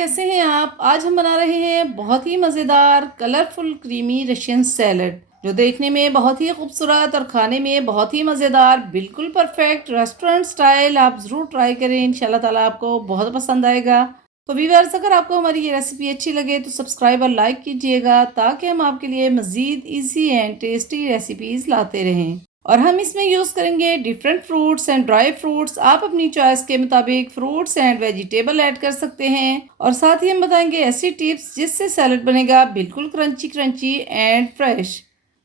कैसे हैं आप? आज हम बना रहे हैं बहुत ही मज़ेदार कलरफुल क्रीमी रशियन सैलड, जो देखने में बहुत ही खूबसूरत और खाने में बहुत ही मज़ेदार, बिल्कुल परफेक्ट रेस्टोरेंट स्टाइल। आप ज़रूर ट्राई करें, इंशाल्लाह ताला आपको बहुत पसंद आएगा। तो व्यूअर्स, अगर आपको हमारी ये रेसिपी अच्छी लगे तो सब्सक्राइब और लाइक कीजिएगा, ताकि हम आपके लिए मज़ीद ईजी एंड टेस्टी रेसिपीज़ लाते रहें। और हम इसमें यूज़ करेंगे different fruits and dry fruits. आप अपनी चॉइस के मुताबिक फ्रूट्स एंड वेजिटेबल ऐड कर सकते हैं। और साथ ही हम बताएंगे ऐसी टिप्स जिससे सैलड बनेगा बिल्कुल क्रंची क्रंची एंड फ्रेश।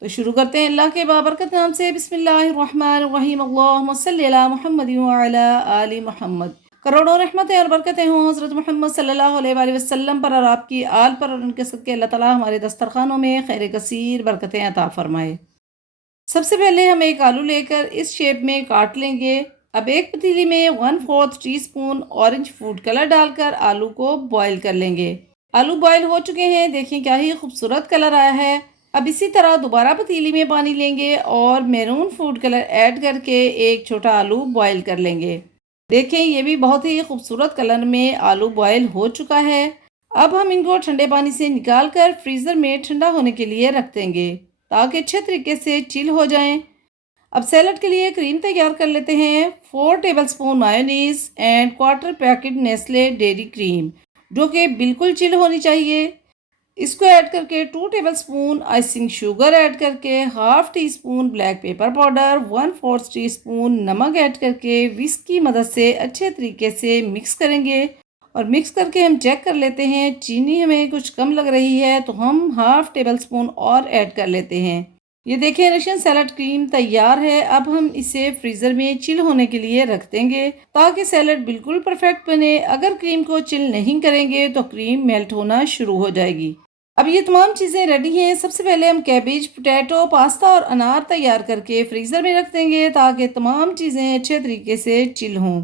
तो शुरू करते हैं अल्लाह के बाबरकत नाम से। बिस्मिल्लाहिर्रहमानिर्रहीम। अल्लाहुम्मा सल्ली अला मुहम्मद व अला आलि मुहम्मद। करोड़ों रहमतें और बरकतें हों हज़रत मोहम्मद सल्लल्लाहु अलैहि वसल्लम पर और आपकी आल पर, और उनके सदके अल्लाह ताला हमारे दस्तरखानों में खैर कसीर बरकतें अता फरमाए। सबसे पहले हम एक आलू लेकर इस शेप में काट लेंगे। अब एक पतीली में 1/4 टीस्पून ऑरेंज फूड कलर डालकर आलू को बॉईल कर लेंगे। आलू बॉईल हो चुके हैं, देखें क्या ही खूबसूरत कलर आया है। अब इसी तरह दोबारा पतीली में पानी लेंगे और मैरून फूड कलर ऐड करके एक छोटा आलू बॉईल कर लेंगे। देखें ये भी बहुत ही खूबसूरत कलर में आलू बॉईल हो चुका है। अब हम इनको ठंडे पानी से निकाल कर फ्रीज़र में ठंडा होने के लिए रख देंगे, ताकि अच्छे तरीके से चिल हो जाएं। अब सैलड के लिए क्रीम तैयार कर लेते हैं। 4 tablespoon mayonnaise and quarter packet Nestle dairy cream, जो कि बिल्कुल चिल होनी चाहिए। इसको ऐड करके 2 टेबलस्पून आइसिंग शुगर ऐड करके, half tea spoon black pepper powder, 1/4 teaspoon नमक ऐड करके विस्क की मदद से अच्छे तरीके से मिक्स करेंगे। और मिक्स करके हम चेक कर लेते हैं, चीनी हमें कुछ कम लग रही है तो हम हाफ टेबल स्पून और ऐड कर लेते हैं। ये देखें रशियन सैलड क्रीम तैयार है। अब हम इसे फ्रीज़र में चिल होने के लिए रख देंगे, ताकि सैलड बिल्कुल परफेक्ट बने। अगर क्रीम को चिल नहीं करेंगे तो क्रीम मेल्ट होना शुरू हो जाएगी। अब ये तमाम चीज़ें रेडी हैं। सबसे पहले हम कैबेज, पोटैटो, पास्ता और अनार तैयार करके फ्रीज़र में रख देंगे, ताकि तमाम चीज़ें अच्छे तरीके से चिल हों।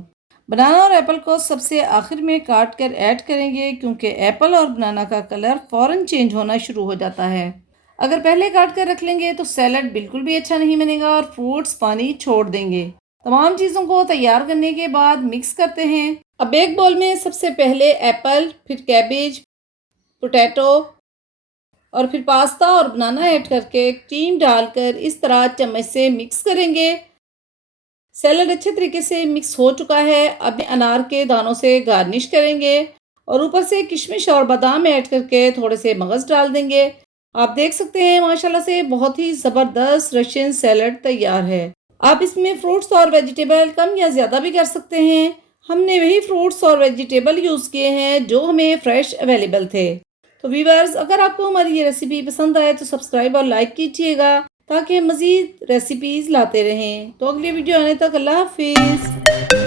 बनाना और एप्पल को सबसे आखिर में काट कर ऐड करेंगे, क्योंकि एप्पल और बनाना का कलर फ़ौरन चेंज होना शुरू हो जाता है। अगर पहले काट कर रख लेंगे तो सैलड बिल्कुल भी अच्छा नहीं बनेगा और फ्रूट्स पानी छोड़ देंगे। तमाम चीज़ों को तैयार करने के बाद मिक्स करते हैं। अब एक बाउल में सबसे पहले एप्पल, फिर कैबेज, पोटैटो और फिर पास्ता और बनाना ऐड करके क्रीम डालकर इस तरह चम्मच से मिक्स करेंगे। सैलड अच्छे तरीके से मिक्स हो चुका है। अब अनार के दानों से गार्निश करेंगे और ऊपर से किशमिश और बादाम ऐड करके थोड़े से मगज़ डाल देंगे। आप देख सकते हैं माशाल्लाह से बहुत ही ज़बरदस्त रशियन सैलड तैयार है। आप इसमें फ्रूट्स और वेजिटेबल कम या ज़्यादा भी कर सकते हैं। हमने वही फ्रूट्स और वेजिटेबल यूज़ किए हैं जो हमें फ्रेश अवेलेबल थे। तो व्यूअर्स, अगर आपको हमारी ये रेसिपी पसंद आए तो सब्सक्राइब और लाइक कीजिएगा, ताकि हम मज़ीद रेसिपीज़ लाते रहें। तो अगली वीडियो आने तक अल्लाह हाफिज़।